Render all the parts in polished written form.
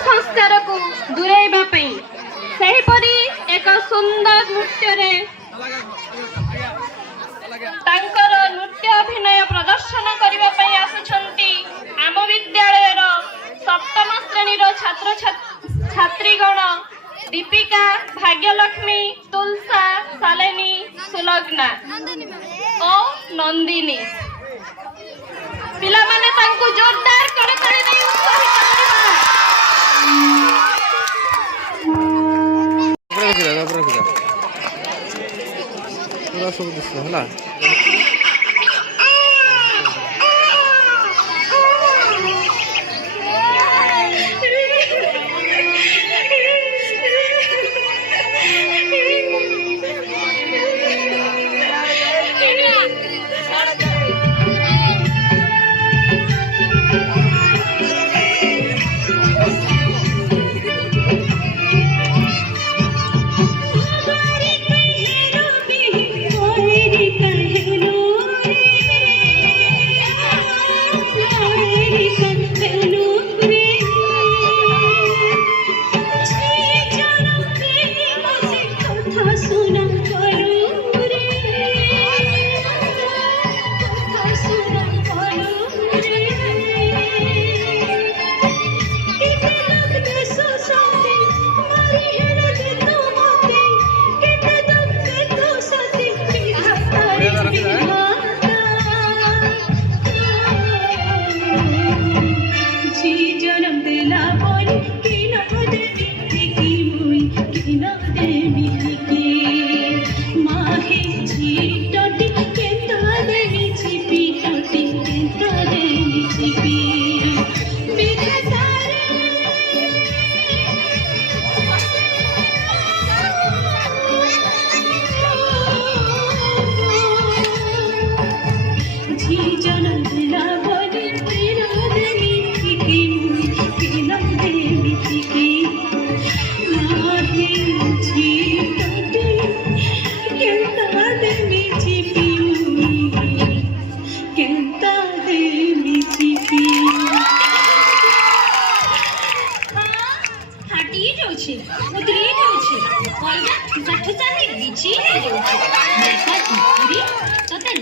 कुसंस्कार को दूरेबा पई सेहीपरि एक सुंदर नृत्य तांकर नृत्य अभिनय प्रदर्शन करने आसुछंती आम विद्यालय सप्तम श्रेणी छात्र छात्रीगण दीपिका भाग्यलक्ष्मी तुलसा शालिनी सुलग्ना और नंदिनी पिला माने तांको जोरदार करताली दे उत्साहित करिबा पूरा सब दिसला हला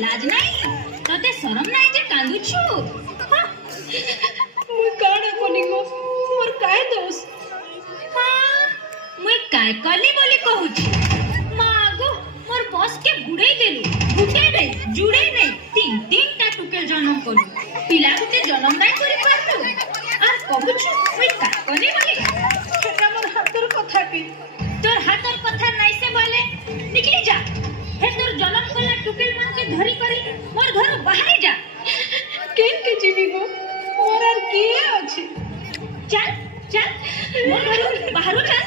लाज नहीं तते शरम नहीं जे कांदुछु मु काना कोनी गो मोर काय दोष हां मुई काय कली बोली कहूची मागो मोर बॉस के बुड़े देलु बुटे रे जुड़े रे तीन तीन टा टुकेल जन्म कोलु पिला गुटे जन्म नहीं करि पारलु आ कहूछु मुई काय कली बोली सेटा मोर हातर कथा के तोर हातर कथा नहीं से बोले निकली जा हे तोर जन्म कोला टुकेल मान के धरी करी मोर घर बाहर जा केन के जीवी गो मोर आर के अछि चल चल मोर घर बाहर चल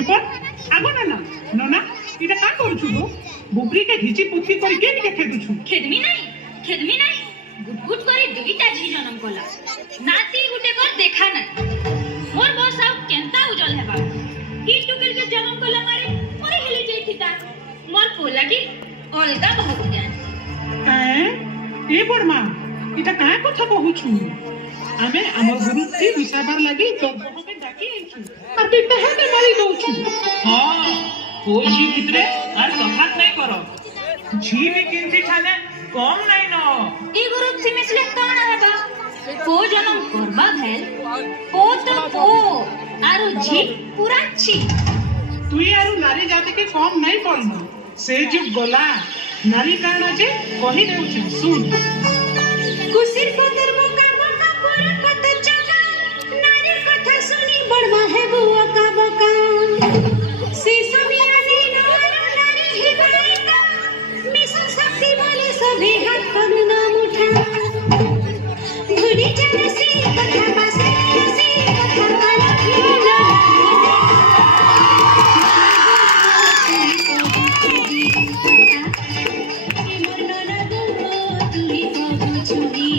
एपन आगो ना ना नोना इटा का करू गो बुबरी के घिची पुथी करी के निके खेदु छु खेदमी नहीं गुट गुट करी दुईटा झी जन्म कोला नाती गुटे कर देखा ना मोर बस आउ केंता उजल हेबा की टुकेल के जन्म कोला मारे मोरे हेली जैथिता मोर पोला की अलगा बहुत ज्ञान ए बड़मा इटा का कथा कहू छु आमे हमर गुरु के विसाबार लागि दरबार में डाकी आइछु आ बेटा हेते मारी दउ छु हां कोई जी भितरे आर कथात नहीं करो जी भी किंती थाने कम नहीं न ई गुरु से मिसले कोन हेबा को जन्म करबा भेल को तो को आरो जी पूरा छी तुई आरु नारी जाति के कम नहीं करनु से जुग गोला नारी कारण जे कहि देउ छु सुन कुसिर को दरबो का बका पर कत चका नारी कथा सुनी बड़वा है बुआ का बका से समिया ने नारी ही बड़का मिशन शक्ति वाले सभी हाथ पग नाम उठा भूली चल सी कथा बस सी कथा वाला भूला तुरी को छुरी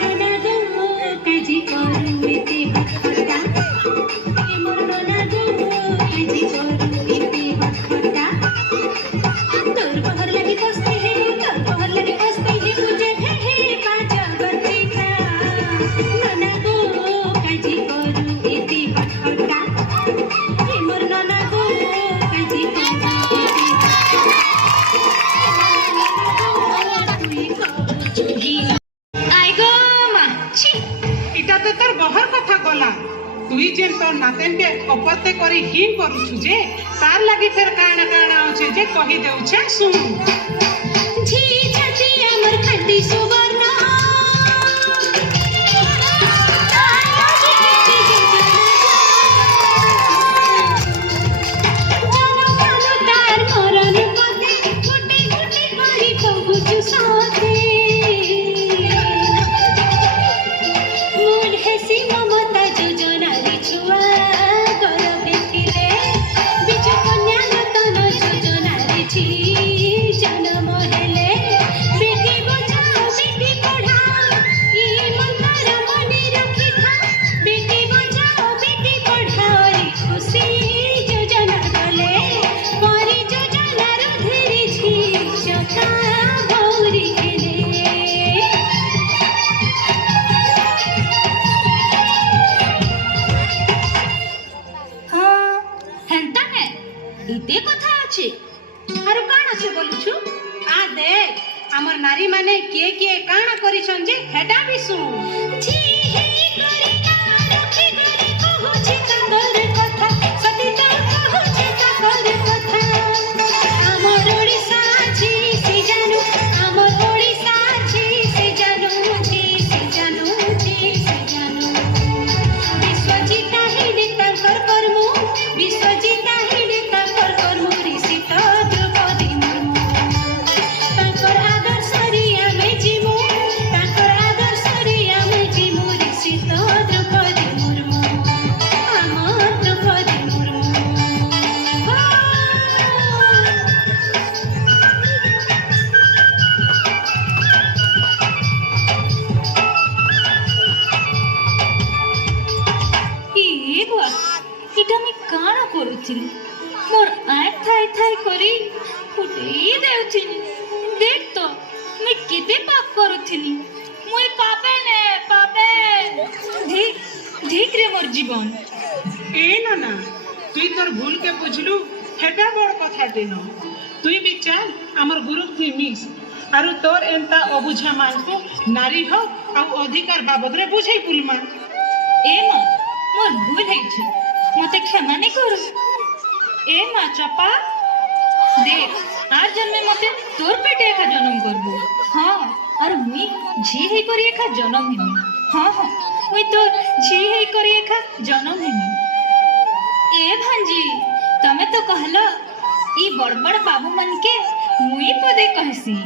ননাগো কাজি করুতে হঠটা মোর ননাগো কাজি করুতে হঠটা তোর বহর লাগি কষ্টে হে তোর বহর লাগি কষ্টে হে মুঝে হে বাজা বতিকা ননাগো কাজি করুতে হঠটা মোর ননাগো কাজি করুতে এটা তো তোর বহর কথা গলা তুই যে তোর নাতেনকে অপত্য করে হিং করুছু যে তার লাগি ফের কাଣା কাଣା আছে যে কহি দেউছে শুন ঝি ঝাঁচি আমার খাঁটি সুবর্ণ তার মরণ পথে গুটি গুটি করি পগুছু সাথে মূল হেসি মমতা যোজনারি ছুয়া গরভে ଥିଲେ বিজু কন্যা নতন যোজনারে ছি জন্ম হেলে বেটি বচাও বেটি পঢ়াও ই মন্ত্র মনে রখিথা বেটি বচাও বেটি পঢ়াও রে খুশি যোজনা গলে পরি যোজনার ধীরেছি চকা ভৌরি খেলে হেন্তা হে ইতে কথা আছে আর কাণ আছে বলুছু আ দেখ আমার নারী মানে কে কে কাଣା করিছন যে হেটা বি শুন ঝি হে করি না রখি করে কহুছি কাকর কথা সতী তো কহুছি কাকর কথা আমার ওড়িশা ঝি সে জানু আমার ওড়িশা ঝি সে জানু ঝি সে জানু ঝি সে জানু বিশ্বজিতা হিডে তাঙ্কর কর্ম বিশ্বজিতা হিডে তাঙ্কর কর্ম ঋষিত দ্রৌপদী মুর্মু তাঙ্কর আদর্শরে আমি জিমু তাঙ্কর আদর্শরে আমি জিমু ঋষিত দ্রৌপদী মুর্মু আমার দ্রৌপদী মুর্মু ଏ ବୁଆ ଏଟା ମୁଇଁ କାଣା କରୁଥିଲି ମୋର୍ ଆଖ୍ ଥାଇ ଥାଇ କରି ଫୁଟେଇ ଦେଉଥିଲି ଦେଖ ତ ମୁଇଁ କେତେ ପାପ କରୁଥିଲି ମୁଇଁ ପାପେ ନେ ପାପେ ଧିକ୍ ଧିକ୍ ରେ ମୋର୍ জীবন এ না না তুই তোর ভুলকে বুঝলু হেটা বড় কথা দিন তুই বি চাল আমার গুরু তুই মিস আর তোর এন্তা অবুঝা মানকু নারী হোক আর অধিকার বাবদরে বুঝাই পুলমা এ মা মোর ভুল হয়েছে মতে ক্ষমা নে করু এ মা চপা দেখ আর জন্মে মতে তোর পেটে একা জন্ম করব হ্যাঁ আর মুই ঝি হেই করি একা জন্ম হেমি হ্যাঁ হ্যাঁ মুই তো ঝি হেই করি একা জন্ম হেমি এ ভাঞ্জি তুমি তো कहल ই বড় বড় বাবু মনকে মুই পদে কহসি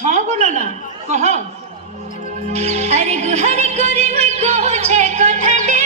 হ্যাঁ বলো না কহ আরে গুহারি করে মুই কহছে কথাতে